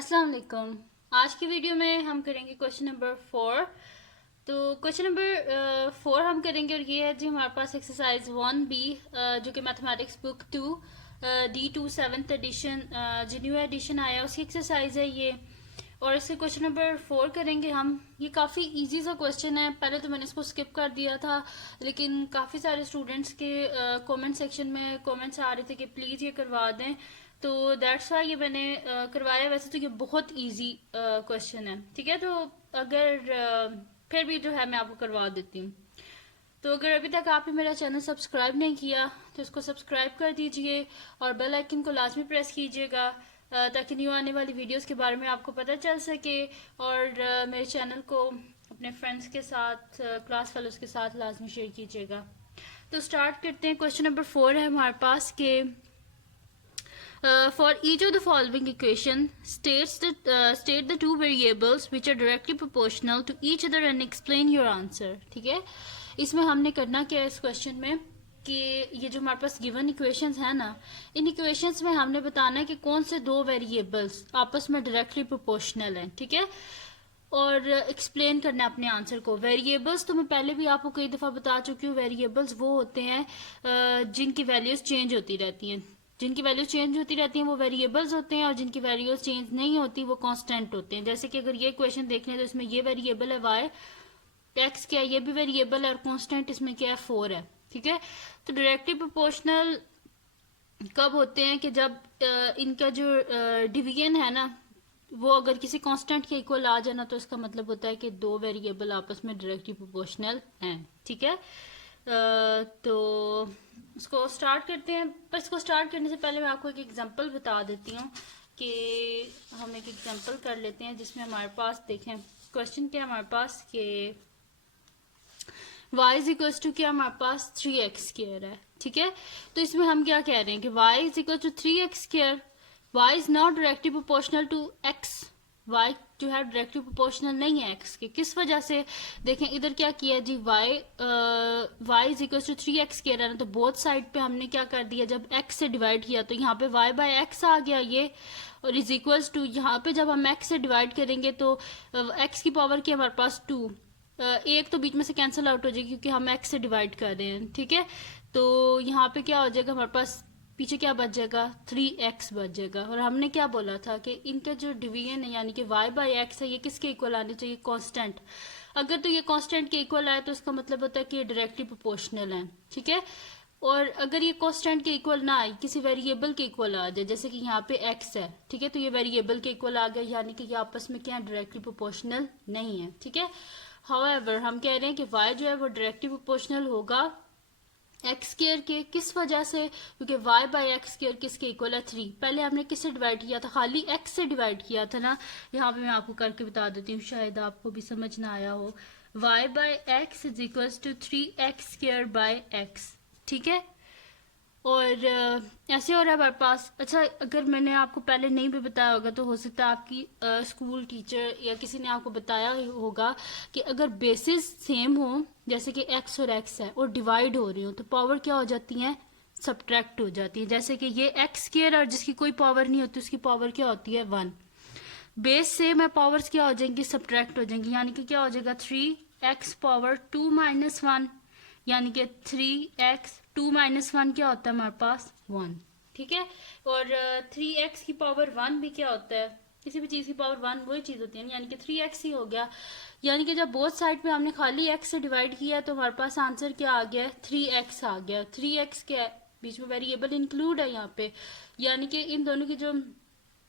अस्सलाम वालेकुम। आज की वीडियो में हम करेंगे क्वेश्चन नंबर 4। तो क्वेश्चन नंबर 4 हम करेंगे और ये है जी हमारे पास एक्सरसाइज 1B जो कि mathematics book 2 D2 7th edition जो न्यू एडिशन आया उसकी एक्सरसाइज है ये। और इसके क्वेश्चन नंबर 4 करेंगे हम। ये काफ़ी इजी सा क्वेश्चन है, पहले तो मैंने इसको स्किप कर दिया था, लेकिन काफ़ी सारे स्टूडेंट्स के कमेंट सेक्शन में कमेंट्स आ रहे थे कि प्लीज़ ये करवा दें, तो दैट्स वाई ये मैंने करवाया। वैसे तो ये बहुत इजी क्वेश्चन है, ठीक है। तो अगर फिर भी जो है मैं आपको करवा देती हूँ। तो अगर अभी तक आपने मेरा चैनल सब्सक्राइब नहीं किया तो इसको सब्सक्राइब कर दीजिए और बेल आइकन को लाजमी प्रेस कीजिएगा ताकि न्यू आने वाली वीडियोस के बारे में आपको पता चल सके। और मेरे चैनल को अपने फ्रेंड्स के साथ क्लास फेलोज के साथ लाजमी शेयर कीजिएगा। तो स्टार्ट करते हैं। क्वेश्चन नंबर 4 है हमारे पास के for each of the following equation state the two variables which are directly proportional to each other and explain your answer। ठीक है, इसमें हमने करना क्या है इस क्वेश्चन में कि ये जो हमारे पास गिवन इक्वेशंस है ना, इन इक्वेशंस में हमने बताना है कि कौन से दो वेरिएबल्स आपस में डायरेक्टली प्रोपोर्शनल हैं, ठीक है। और एक्सप्लेन करना है अपने आंसर को। वेरिएबल्स तो मैं पहले भी आपको कई दफ़ा बता चुकी हूँ। वेरिएबल्स वो होते हैं जिनकी वैल्यूज चेंज होती रहती हैं। जिनकी वैल्यूज चेंज होती रहती हैं वो वेरिएबल्स होते हैं, और जिनकी वैल्यूज चेंज नहीं होती वो कांस्टेंट होते हैं। जैसे कि अगर ये क्वेश्चन देख लें तो इसमें ये वेरिएबल है वाई, एक्स क्या है, ये भी वेरिएबल है, और कांस्टेंट इसमें क्या है 4 है, ठीक है। तो डायरेक्टली प्रोपोर्शनल कब होते हैं कि जब इनका जो डिवीजन है ना वो अगर किसी कांस्टेंट के इक्वल आ जाए ना, तो इसका मतलब होता है कि दो वेरिएबल आपस में डायरेक्टली प्रोपोर्शनल हैं, ठीक है। तो इसको स्टार्ट करते हैं। पर इसको स्टार्ट करने से पहले मैं आपको एक एग्जांपल बता देती हूँ कि हम एक एग्जांपल कर लेते हैं जिसमें हमारे पास देखें क्वेश्चन क्या है हमारे पास कि y इज इक्वल टू क्या हमारे पास 3x स्क्वायर है, ठीक है। तो इसमें हम क्या कह रहे हैं कि y is equal to 3x square, y is not directly proportional to x। y जो है डायरेक्टली प्रोपोर्शनल नहीं है x के। किस वजह से? देखें इधर क्या किया जी, y is equal to 3x square है ना, तो बोथ साइड पे हमने क्या कर दिया, जब x से डिवाइड किया तो यहाँ पे y बाय x आ गया ये, और इज इक्वल्स टू यहाँ पे जब हम x से डिवाइड करेंगे तो x की पावर की हमारे पास 2, एक तो बीच में से कैंसिल आउट हो जाएगी क्योंकि हम x से डिवाइड कर रहे हैं, ठीक है। तो यहाँ पे क्या हो जाएगा, हमारे पास पीछे क्या बच जाएगा, 3x बच जाएगा। और हमने क्या बोला था कि इनका जो डिवीजन है यानी कि y बाई एक्स है ये किसके इक्वल आने चाहिए, कांस्टेंट। अगर तो ये कांस्टेंट के इक्वल आए तो इसका मतलब होता है कि ये डायरेक्टली प्रोपोर्शनल है, ठीक है। और अगर ये कांस्टेंट के इक्वल ना आए, किसी वेरिएबल के इक्वल आ जाए, जैसे कि यहाँ पे x है, ठीक है, तो ये वेरिएबल के इक्वल आ गया, यानी कि ये आपस में क्या डायरेक्टली प्रोपोर्शनल नहीं है, ठीक है। हाउएवर हम कह रहे हैं कि y जो है वो डायरेक्टली प्रोपोर्शनल होगा एक्स स्क्र के। किस वजह से? क्योंकि y बाई एक्स स्क्र किसके इक्वल है, 3। पहले हमने किससे डिवाइड किया था, खाली x से डिवाइड किया था ना। यहाँ पे मैं आपको करके बता देती हूँ, शायद आपको भी समझ ना आया हो। y by X is equal to 3x square by X, ठीक है। और ऐसे हो रहा है हमारे पास। अच्छा, अगर मैंने आपको पहले नहीं भी बताया होगा तो हो सकता है आपकी स्कूल टीचर या किसी ने आपको बताया होगा कि अगर बेसिस सेम हो, जैसे कि x और x है, और डिवाइड हो रही हो, तो पावर क्या हो जाती है, सब्ट्रैक्ट हो जाती है। जैसे कि ये x स्क्वायर और जिसकी कोई पावर नहीं होती उसकी पावर क्या होती है, 1। बेस सेम है, पावर्स क्या हो जाएंगी, सब्ट्रैक्ट हो जाएंगी, यानी कि क्या हो जाएगा 3x पावर 2 माइनस 1, यानी कि 3x 2 माइनस 1 क्या होता है हमारे पास, 1, ठीक है। और 3x की पावर 1 भी क्या होता है, किसी भी चीज की पावर 1 वही चीज होती है, यानी कि 3x ही हो गया। यानी कि जब बोथ साइड पे हमने खाली x से डिवाइड किया तो हमारे पास आंसर क्या आ गया, 3x आ गया। 3x क्या है, बीच में वेरिएबल इंक्लूड है यहाँ पे, यानी कि इन दोनों की जो,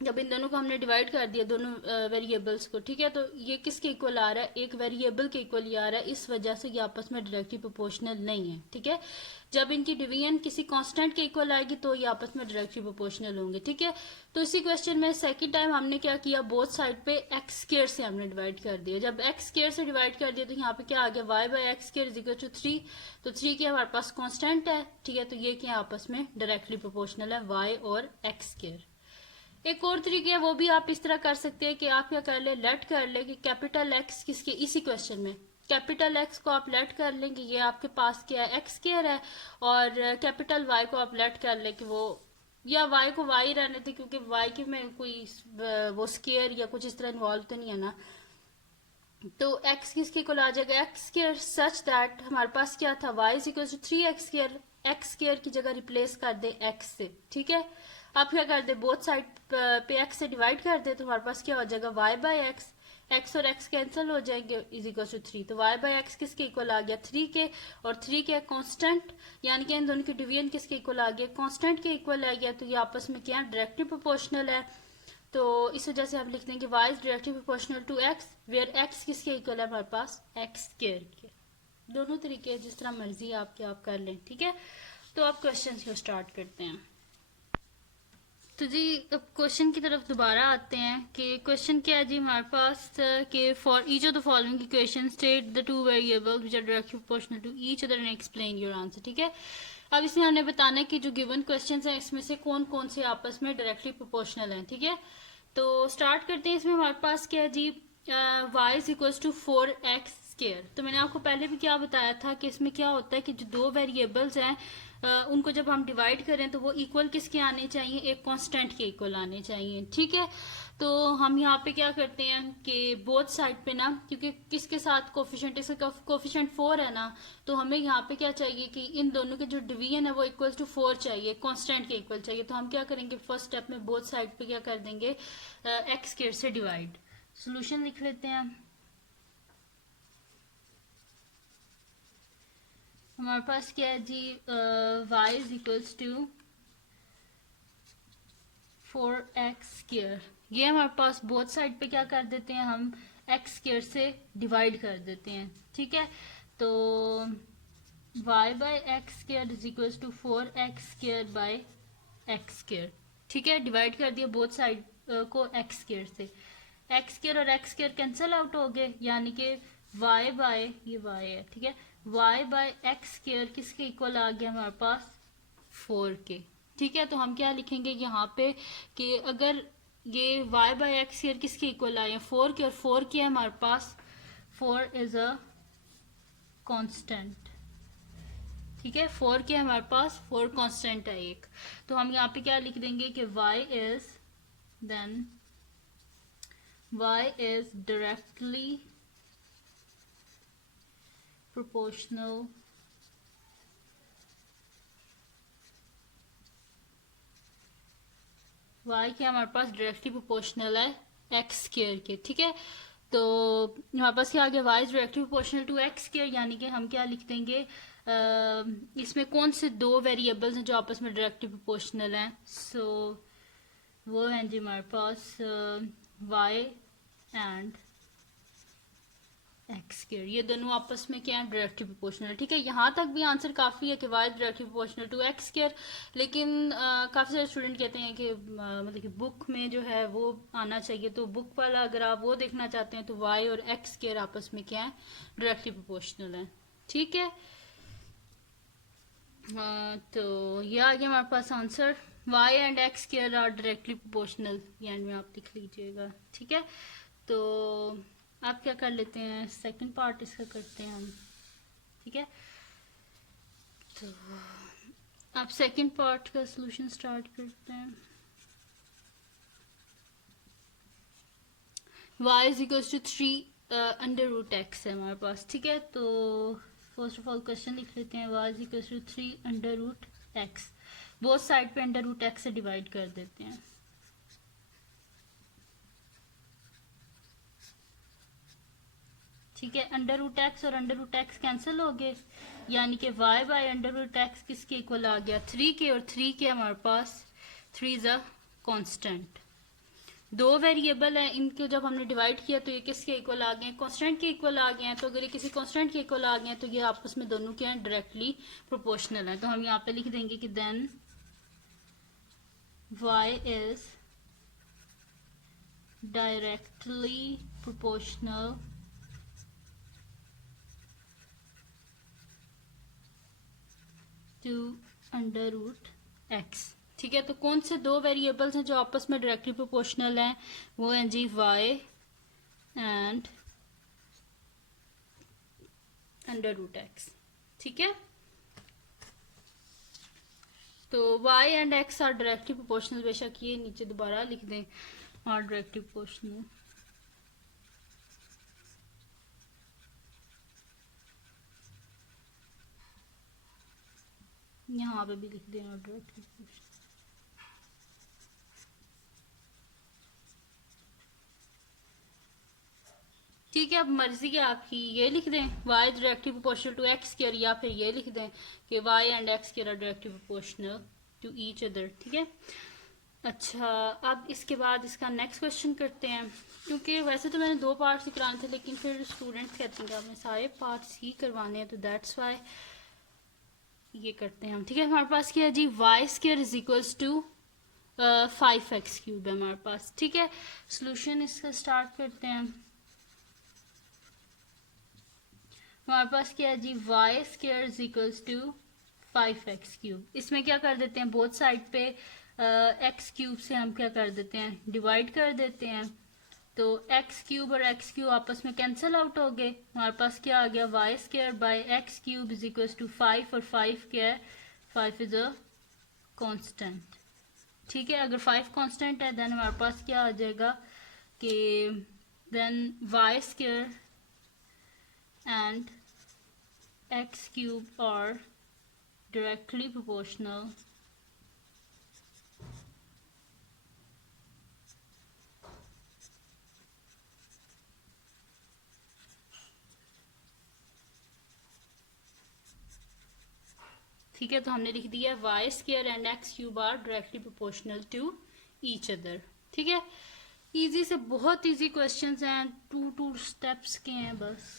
जब इन दोनों को हमने डिवाइड कर दिया दोनों वेरिएबल्स को, ठीक है, तो ये किसके इक्वल आ रहा है, एक वेरिएबल के इक्वल ही आ रहा है। इस वजह से ये आपस में डायरेक्टली प्रोपोर्शनल नहीं है, ठीक है। जब इनकी डिवीजन किसी कांस्टेंट के इक्वल आएगी तो ये आपस में डायरेक्टली प्रोपोर्शनल होंगे, ठीक है। तो इसी क्वेश्चन में सेकंड टाइम हमने क्या किया, बोथ साइड पे एक्स स्क्वायर से हमने डिवाइड कर दिया। जब एक्स स्क्वायर से डिवाइड कर दिया तो यहाँ पे क्या आ गया, Y by x square is equal to 3। तो 3 क्या हमारे पास कॉन्स्टेंट है, ठीक है, तो ये क्या आपस में डायरेक्टली प्रोपोर्शनल है, वाई और एक्स स्क्वायर। एक और तरीके है वो भी आप इस तरह कर सकते हैं कि आप क्या कर ले, लेट कर ले कि कैपिटल एक्स किसके, इसी क्वेश्चन में कैपिटल एक्स को आप लेट कर लें कि ये आपके पास क्या है, एक्स स्क्वायर है, और कैपिटल वाई को आप लेट कर ले कि वो या y को y रहने थे, क्योंकि y के में कोई वो स्केयर या कुछ इस तरह इन्वॉल्व तो नहीं है ना। तो x किसके इक्वल आ जाएगा, एक्स स्केयर सच दैट हमारे पास क्या था, y is equal to 3x square, X square की जगह रिप्लेस कर दे x से, ठीक है। अब क्या कर दे, बोथ साइड पे x से डिवाइड कर दे, तो हमारे पास क्या हो जाएगा, y बाई एक्स, x और x कैंसिल हो जाएंगे, इज इक्वल टू 3। तो y बाई एक्स किसके इक्वल आ गया, 3 के, और 3 के कांस्टेंट, यानी कि इन दोनों की डिवीजन किसके इक्वल आ गया, कांस्टेंट के इक्वल आ गया। तो ये आपस में क्या डायरेक्टली प्रोपोर्शनल है। तो इस वजह से हम लिख देंगे y is directly proportional to x, where x किसके इक्वल है हमारे पास, x स्क्वायर के। दोनों तरीके जिस तरह मर्जी आपके आप कर लें, ठीक है। तो अब क्वेश्चन को स्टार्ट करते हैं। तो जी अब क्वेश्चन की तरफ दोबारा आते हैं कि क्वेश्चन क्या है जी हमारे पास, कि for each of the following equation state the two variables which are directly proportional to each other and explain your answer, ठीक है। अब इसमें हमने बताना है कि जो गिवन क्वेश्चंस हैं इसमें से कौन कौन से आपस में डायरेक्टली प्रोपोर्शनल हैं, ठीक है। तो स्टार्ट करते हैं। इसमें हमारे पास क्या है जी, y is equal to 4x square. तो मैंने आपको पहले भी क्या बताया था कि इसमें क्या होता है कि जो दो वेरिएबल्स हैं उनको जब हम डिवाइड करें तो वो इक्वल किसके आने चाहिए, एक कांस्टेंट के इक्वल आने चाहिए, ठीक है। तो हम यहाँ पे क्या करते हैं कि बोथ साइड पे ना, क्योंकि किसके साथ कोफिशिएंट, इसका कोफिशिएंट 4 है ना, तो हमें यहाँ पे क्या चाहिए कि इन दोनों के जो डिवीजन है वो इक्वल टू 4 चाहिए, कांस्टेंट के इक्वल चाहिए। तो हम क्या करेंगे, फर्स्ट स्टेप में बोथ साइड पे क्या कर देंगे, एक्स स्क्वायर से डिवाइड। सोल्यूशन लिख लेते हैं। हमारे पास क्या है जी, y is equals to 4x square. ये हमारे पास बोथ साइड पे क्या कर देते हैं, हम x स्क्वायर से डिवाइड कर देते हैं, ठीक है। तो y by x square is equals to 4x square by x square, ठीक है। डिवाइड कर दिया बोथ साइड को x स्क्वायर से, एक्स स्क्वायर और एक्स स्क्वायर कैंसिल आउट हो गए, यानी कि y बाय, ये y है, ठीक है, y बाय एक्स स्क्वायर किसके इक्वल आ गया हमारे पास, 4 के, ठीक है। तो हम क्या लिखेंगे यहाँ पे कि अगर ये y बाय एक्स स्क्वायर किसके इक्वल आए हैं, 4 के, और 4 के हमारे पास 4 इज अ कांस्टेंट, ठीक है। 4 के हमारे पास 4 कांस्टेंट है एक। तो हम यहाँ पे क्या लिख देंगे कि y is then y is directly proportional y क्या हमारे पास डायरेक्टली प्रोपोर्शनल है x स्क्वायर के, ठीक है। तो हमारे पास क्या आ गया, y is directly proportional to x square, यानी कि हम क्या लिख देंगे, इसमें कौन से दो वेरिएबल्स हैं जो आपस में डायरेक्टली प्रोपोर्शनल हैं। सो वो हैं जी हमारे पास y एंड एक्स स्क्वायर, ये दोनों आपस में क्या है, डायरेक्टली प्रोपोर्शनल है, ठीक है। यहाँ तक भी आंसर काफी है कि y directly proportional to x square. लेकिन काफी सारे स्टूडेंट कहते हैं कि मतलब कि बुक में जो है वो आना चाहिए, तो बुक वाला अगर आप वो देखना चाहते हैं तो y और एक्स स्क्वायर आपस में क्या है, डायरेक्टली प्रोपोर्शनल है, ठीक है। तो ये आ गया हमारे पास answer, y and x square are directly proportional, ये एंड में आप लिख लीजिएगा, ठीक है। तो आप क्या कर लेते हैं, सेकंड पार्ट इसका करते हैं हम, ठीक है। तो आप सेकंड पार्ट का सॉल्यूशन स्टार्ट करते हैं। y is equal to 3 under root x है हमारे पास, ठीक है। तो फर्स्ट ऑफ ऑल क्वेश्चन लिख लेते हैं, y is equal to 3 under root x, both side पे अंडर रूट एक्स से डिवाइड कर देते हैं, ठीक है। अंडर रूट एक्स और अंडर रूट एक्स कैंसिल हो गए, यानी कि y by under root x किसके इक्वल आ गया, 3 के, और 3 के हमारे पास 3 इज अ कांस्टेंट। दो वेरिएबल है, इनको जब हमने डिवाइड किया तो ये किसके इक्वल आ गए हैं, कांस्टेंट के इक्वल आ गए हैं। तो अगर ये किसी कांस्टेंट के इक्वल आ गए हैं तो ये आपस में दोनों क्या है, डायरेक्टली प्रोपोर्शनल है। तो हम यहाँ पे लिख देंगे कि then y is directly proportional to under root x, ठीक है। तो कौन से दो वेरिएबल्स हैं जो आपस में डायरेक्टली प्रोपोर्शनल हैं, वो हैं जी y and under root x, ठीक है। तो y and x are directly proportional, बेशक ये नीचे दोबारा लिख दें, आर डायरेक्टली प्रोपोर्शनल। यहाँ पे भी लिख दें आर डायरेक्टली प्रोपोर्शनल। ठीक है, अब मर्जी है आपकी, ये लिख दें y directly proportional to x square, या फिर ये लिख दें कि y and x square are directly proportional to each other. ठीक है, अच्छा अब इसके बाद इसका नेक्स्ट क्वेश्चन करते हैं, क्योंकि वैसे तो मैंने 2 पार्ट्स ही कराने थे, लेकिन फिर स्टूडेंट्स कहते हैं कि आपने सारे पार्ट्स ही करवाने हैं, तो दैट्स वाई ये करते हैं हम। ठीक है, हमारे पास क्या है जी, y square is equals to 5x cube है हमारे पास। ठीक है, सोल्यूशन इसका स्टार्ट करते हैं। हमारे पास क्या है जी, y square is equals to 5x cube. इसमें क्या कर देते हैं, बोथ साइड पे x क्यूब से हम क्या कर देते हैं, डिवाइड कर देते हैं, तो x क्यूब और x क्यूब आपस में कैंसिल आउट हो गए। हमारे पास क्या आ गया, y square by x cube is equals to 5, और 5 क्या है, 5 इज अ कांस्टेंट। ठीक है, अगर 5 कांस्टेंट है देन हमारे पास क्या आ जाएगा कि then y square and x cube are directly proportional ठीक है, तो हमने लिख दिया y square and x cube are directly proportional to each other. ठीक है, इजी से बहुत इजी क्वेश्चंस हैं, 2 स्टेप्स के हैं बस।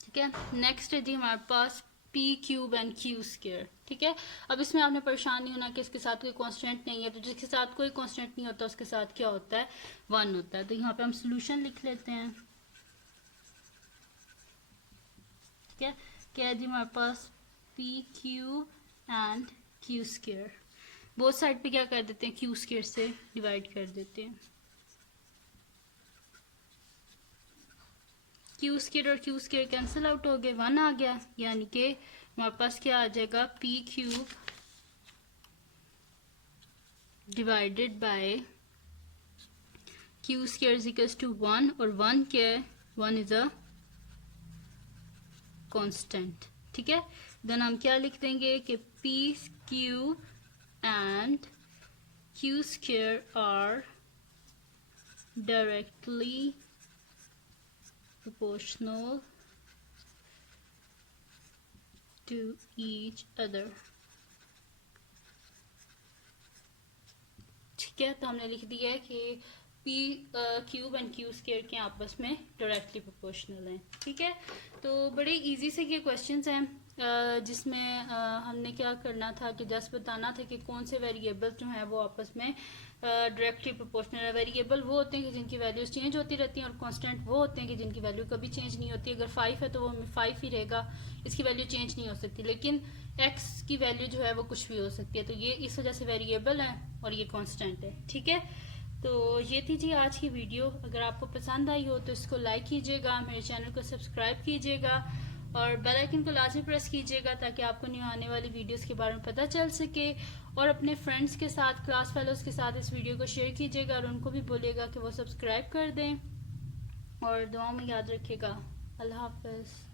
ठीक है, नेक्स्ट है जी हमारे पास p cube and q square. ठीक है, अब इसमें आपने परेशान नहीं होना कि इसके साथ कोई कांस्टेंट नहीं है, तो जिसके साथ कोई कांस्टेंट नहीं होता उसके साथ क्या होता है, 1 होता है। तो यहाँ पे हम सोल्यूशन लिख लेते हैं। ठीक है, क्या है जी हमारे पास p cube and q square, both side पे क्या कर देते हैं, क्यू स्क्वायर से डिवाइड कर देते हैं। क्यू स्क्वायर और क्यू स्क्वायर कैंसिल आउट हो गए, 1 आ गया, यानी कि हमारे पास क्या आ जाएगा, p cube divided by q square is equals to 1, और 1 क्या है, 1 इज अ कांस्टेंट। ठीक है, देन हम क्या लिख देंगे कि p cube and q square are directly proportional to each other। ठीक है, तो हमने लिख दिया है कि p cube and q square के आपस में डायरेक्टली प्रोपोर्शनल हैं। ठीक है, तो बड़े इजी से ये क्वेश्चंस हैं, जिसमें हमने क्या करना था कि जस्ट बताना था कि कौन से वेरिएबल जो हैं वो आपस में डायरेक्टली प्रोपोर्शनल है। वेरिएबल वो होते हैं कि जिनकी वैल्यूज चेंज होती रहती हैं, और कांस्टेंट वो होते हैं कि जिनकी वैल्यू कभी चेंज नहीं होती। अगर 5 है तो वो 5 ही रहेगा, इसकी वैल्यू चेंज नहीं हो सकती, लेकिन x की वैल्यू जो है वो कुछ भी हो सकती है। तो ये इस वजह से वेरिएबल है और ये कांस्टेंट है। ठीक है, तो ये थी जी आज की वीडियो। अगर आपको पसंद आई हो तो इसको लाइक कीजिएगा, मेरे चैनल को सब्सक्राइब कीजिएगा, और बेल आइकन को लाजमी प्रेस कीजिएगा ताकि आपको न्यू आने वाली वीडियोस के बारे में पता चल सके। और अपने फ्रेंड्स के साथ, क्लास फेलोज के साथ इस वीडियो को शेयर कीजिएगा, और उनको भी बोलिएगा कि वो सब्सक्राइब कर दें, और दुआओं में याद रखिएगा। अल्लाह हाफ़िज़।